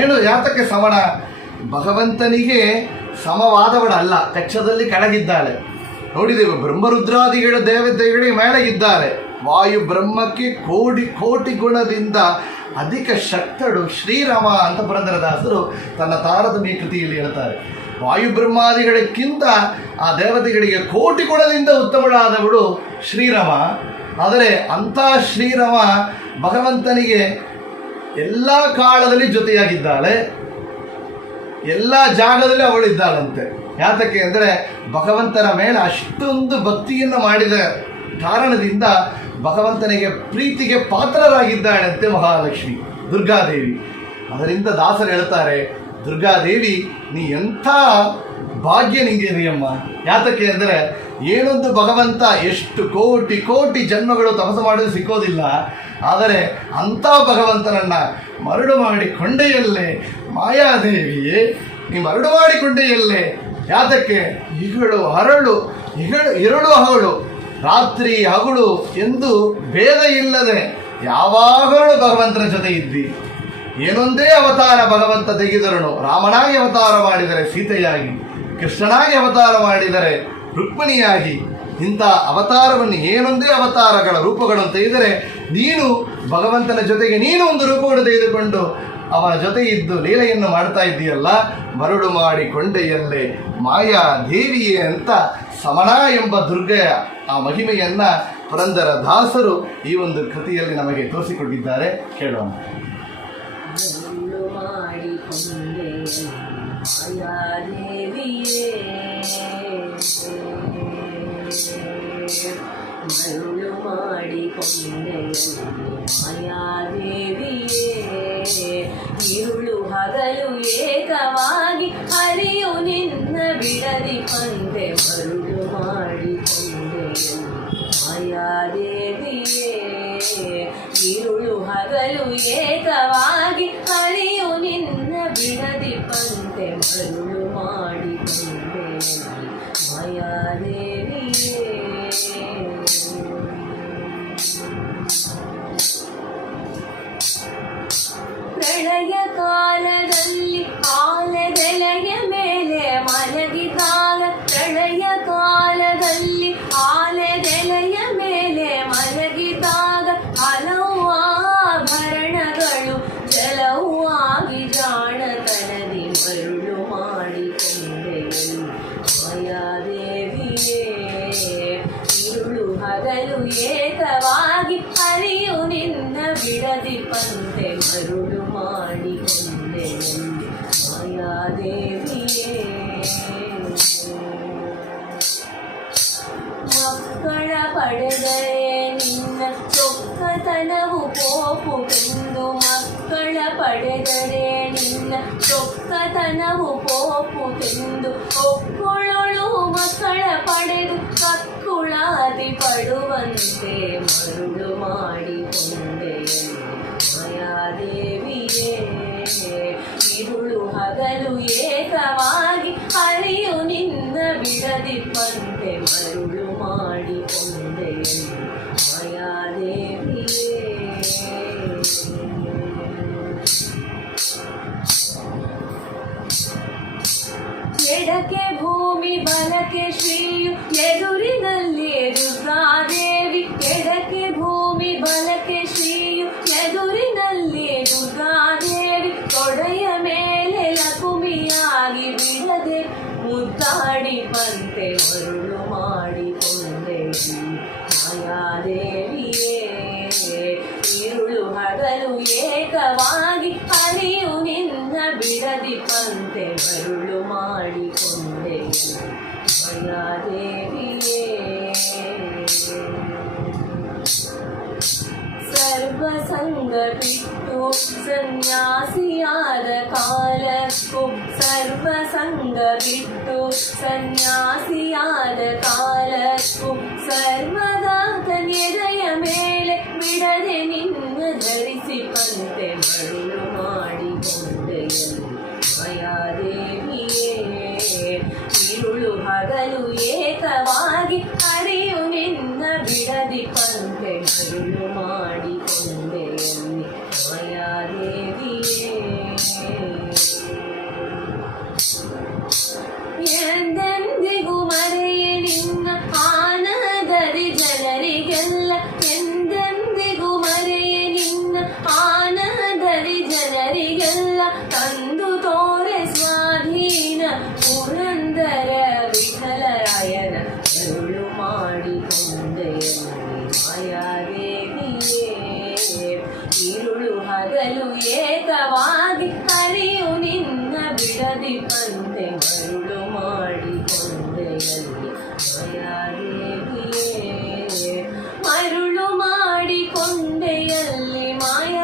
ಏನು ಯಾತಕ್ಕೆ ಸಮಣ? ಭಗವಂತನಿಗೆ ಸಮವಾದವಳಲ್ಲ, ಕಕ್ಷದಲ್ಲಿ ಕೆಳಗಿದ್ದಾಳೆ. ನೋಡಿದೆವು, ಬ್ರಹ್ಮರುದ್ರಾದಿಗಳ ದೇವತೆಗಳಿಗೆ ಮೇಳಗಿದ್ದಾರೆ. ವಾಯು ಬ್ರಹ್ಮಕ್ಕೆ ಕೋಟಿ ಕೋಟಿ ಗುಣದಿಂದ ಅಧಿಕ ಶಕ್ತಳು ಶ್ರೀರಾಮ ಅಂತ ಪುರಂದರದಾಸರು ತನ್ನ ತಾರತಮ್ಯ ಕೃತಿಯಲ್ಲಿ ಹೇಳ್ತಾರೆ. ವಾಯು ಬ್ರಹ್ಮಾದಿಗಳಕ್ಕಿಂತ ಆ ದೇವತೆಗಳಿಗೆ ಕೋಟಿ ಗುಣದಿಂದ ಉತ್ತಮಳಾದವಳು ಶ್ರೀರಾಮ. ಆದರೆ ಅಂಥ ಶ್ರೀರಾಮ ಭಗವಂತನಿಗೆ ಎಲ್ಲ ಕಾಲದಲ್ಲಿ ಜೊತೆಯಾಗಿದ್ದಾಳೆ, ಎಲ್ಲ ಜಾಗದಲ್ಲಿ ಅವಳಿದ್ದಾಳಂತೆ. ಯಾತಕ್ಕೆ ಅಂದರೆ ಭಗವಂತನ ಮೇಲೆ ಅಷ್ಟೊಂದು ಭಕ್ತಿಯನ್ನು ಮಾಡಿದ ಕಾರಣದಿಂದ ಭಗವಂತನಿಗೆ ಪ್ರೀತಿಗೆ ಪಾತ್ರರಾಗಿದ್ದಾಳಂತೆ ಮಹಾಲಕ್ಷ್ಮಿ ದುರ್ಗಾದೇವಿ. ಅದರಿಂದ ದಾಸರು ಹೇಳ್ತಾರೆ, ದುರ್ಗಾದೇವಿ ನೀ ಎಂಥ ಭಾಗ್ಯ ನಿಂಗೇರಿಯಮ್ಮ. ಯಾತಕ್ಕೆ ಅಂದರೆ ಏನೊಂದು ಭಗವಂತ ಎಷ್ಟು ಕೋಟಿ ಕೋಟಿ ಜನ್ಮಗಳು ತಪಸ್ಸು ಮಾಡೋದು ಸಿಕ್ಕೋದಿಲ್ಲ. ಆದರೆ ಅಂಥ ಭಗವಂತನನ್ನು ಮರಳು ಮಾಡಿಕೊಂಡೆಯಲ್ಲೇ ಮಾಯಾದೇವಿಯೇ ನೀ ಮರಳು ಮಾಡಿಕೊಂಡೆಯಲ್ಲೇ. ಯಾತಕ್ಕೆ? ಇಗಳು ಹರಳು ಇರಳು ಹಗಲು ರಾತ್ರಿ ಹಗಲು ಎಂದು ಭೇದ ಇಲ್ಲದೆ ಯಾವಾಗಲೂ ಭಗವಂತನ ಜೊತೆ ಇದ್ವಿ. ಏನೊಂದೇ ಅವತಾರ ಭಗವಂತ ತೆಗೆದರನು, ರಾಮನಾಗಿ ಅವತಾರ ಮಾಡಿದರೆ ಸೀತೆಯಾಗಿ, ಕೃಷ್ಣನಾಗಿ ಅವತಾರ ಮಾಡಿದರೆ ರುಕ್ಮಿಣಿಯಾಗಿ, ಇಂಥ ಅವತಾರವನ್ನು ಏನೊಂದೇ ಅವತಾರಗಳ ರೂಪಗಳನ್ನು ತೆಗೆದರೆ ನೀನು ಭಗವಂತನ ಜೊತೆಗೆ ನೀನು ಒಂದು ರೂಪವನ್ನು ತೆಗೆದುಕೊಂಡು ಅವನ ಜೊತೆ ಇದ್ದು ಲೀಲೆಯನ್ನು ಮಾಡ್ತಾ ಇದ್ದೀಯಲ್ಲ. ಮರಳು ಮಾಡಿಕೊಂಡೆಯಲ್ಲೇ ಮಾಯಾ ದೇವಿಯೇ ಅಂತ ಸಮಣ ಎಂಬ ದುರ್ಗೆಯ ಆ ಮಹಿಮೆಯನ್ನು ಪುರಂದರ ದಾಸರು ಈ ಒಂದು ಕೃತಿಯಲ್ಲಿ ನಮಗೆ ತೋರಿಸಿಕೊಟ್ಟಿದ್ದಾರೆ. ಕೇಳೋಣ. ಮರುಳು ಮಾಡಿಕೊಂಡೆ ಮಾಯಾದೇವಿಯೇ, ഇരുಳು ಹಗಲು ಏಕವಾಗಿ ಹರಿಯು ನಿನ್ನ ಬಿಡದಿ ಪಂತೆ. ಮರುಳು ಮಾಡಿಕೊಂಡೆ ಮಾಯಾದೇವಿಯೇ, ഇരുಳು ಹಗಲು ಏಕವಾಗಿ ಹರಿಯು ನಿನ್ನ ಬಿಡದಿ ಪಂತೆ. ಮರುಳು ಮಾಡಿಕೊಂಡೆ ಮಾಯಾದೇವಿಯೇ. ಪ್ರಳಯ ಕಾಲದಲ್ಲಿ ಆಲದೆಲೆಯ ಮೇಲೆ ಮಲಗಿದಾಗ, ಪ್ರಳಯ ಕಾಲದಲ್ಲಿ ಆಲದೆಲೆಯ ಮೇಲೆ ಮಲಗಿದಾಗ ಹಲವು ಆಭರಣಗಳು ಜಲವು ಆಗಿ ಜಾಣತನದಿ ಮರುಳು ಮಾಡಿಕೊಂಡೆ ಮಾಯಾದೇವಿಯೇ. ഇരുಳು ಹಗಲು ಏಕವಾಗಿ ಹರಿಯು ನಿನ್ನ ಬಿಡದಿ ಪಂತೆ. ಮರುಳು ಮಾಡಿಕೊಂಡೆ ಮಾಯಾದೇವಿಯೇ. ಮಕ್ಕಳ ಪಡೆದರೆ ನಿನ್ನ ಚೊಕ್ಕತನವು ಪೋಪುಗೆಂದು, ಮಕ್ಕಳ ಪಡೆದರೆ ನಿನ್ನ ಚೊಕ್ಕತನವು ಪೋಪುಗೆಂದು ಒಕ್ಕಳಳು ಮಕ್ಕಳ ಪಡೆದು ಕಕ್ಕುಳಾದಿ ಪಡುವಂತೆ. ಮರುಳು ಮಾಡಿಕೊಂಡೆ ಮಾಯಾದೇವಿಯೇ. ഇരുಳು ಹಗಲು ಏಕವಾಗಿ ಹರಿಯು ನಿನ್ನ ಬಿಡದಿ ಪಂತೆ. ಮರುಳು ಮಾಡಿಕೊಂಡೆ ಮಾಯಾದೇವಿಯೇ. ಎಡಕ್ಕೆ ಭೂಮಿ ಬಲಕ್ಕೆ ಶ್ರೀಯು ಎದುರಿನಲ್ಲಿ ದುರ್ಗಾದೇವಿ. ಎಡಕ್ಕೆ ಭೂಮಿ ಬಲಕ್ಕೆ ಶ್ರೀಯು ಎದುರಿನಲ್ಲಿ ದುರ್ಗಾದೇವಿ. ತೊಡೆಯ ಮೇಲೆ ಲಕುಮಿಯಾಗಿ ಬಿಡದೆ ಮುದ್ದಾಡಿ ಪಂತೆ. ಮರುಳು ಮಾಡಿಕೊಂಡೆ ಮಾಯಾದೇವಿಯೇ. ഇരുಳು ಹಗಲು ಏಕವಾಗಿ ಹರಿಯು ನಿನ್ನ ಬಿಡದಿ ಪಂತೆ. ಮರುಳು ಮಾಡಿಕೊಂಡೆ ಮಾಯಾದೇವಿಯೇ. ಸರ್ವಸಂಗ ಬಿಟ್ಟು ಸನ್ಯಾಸಿಯಾದ ಕಾಲಕ್ಕೂ, ಸರ್ವಸಂಗ ಬಿಟ್ಟು ಸನ್ಯಾಸಿಯಾದ ಕಾಲಕ್ಕೂ ಸರ್ವದಾತ ನೆರೆಯ ಮೇಲೆ ಬಿಡದೆ ನಿನ್ನ ಧರಿಸಿ ಪಂತೆ. ಮರುಳು ಮಾಡಿಕೊಂಡೆ ಮಾಯಾದೇವಿಯೇ. ഇരുಳು ಹಗಲು ಏಕವಾಗಿ ಹರಿಯು ನಿನ್ನ ಬಿಡದಿ ಪಂತೆ. ಮರುಳು ಮಾಡಿಕೊಂಡೆ ಮಾಯಾದೇವಿಯೇ. ಭಕ್ತರಿಗೆಲ್ಲ ತಂದು ತೋರೆ ಸ್ವಾಧೀನ ಪುರಂದರ ವಿಠಲರಾಯನ ಕರುಳು ಮಾಡಿಕೊಂಡೆಯಲ್ಲಿ ಮಾಯಾದೇವಿಯೇ ഇരുಳು ಹಗಲು ಏಕವಾಗಿ ಹರಿಯು ನಿನ್ನ ಬಿಡದಿ ಪಂತೆ ಮರುಳು ಮಾಡಿಕೊಂಡೆಯಲ್ಲಿ ಮಾಯಾದೇವಿಯೇ ಮರುಳು ಮಾಡಿಕೊಂಡೆಯಲ್ಲಿ ಮಾಯಾ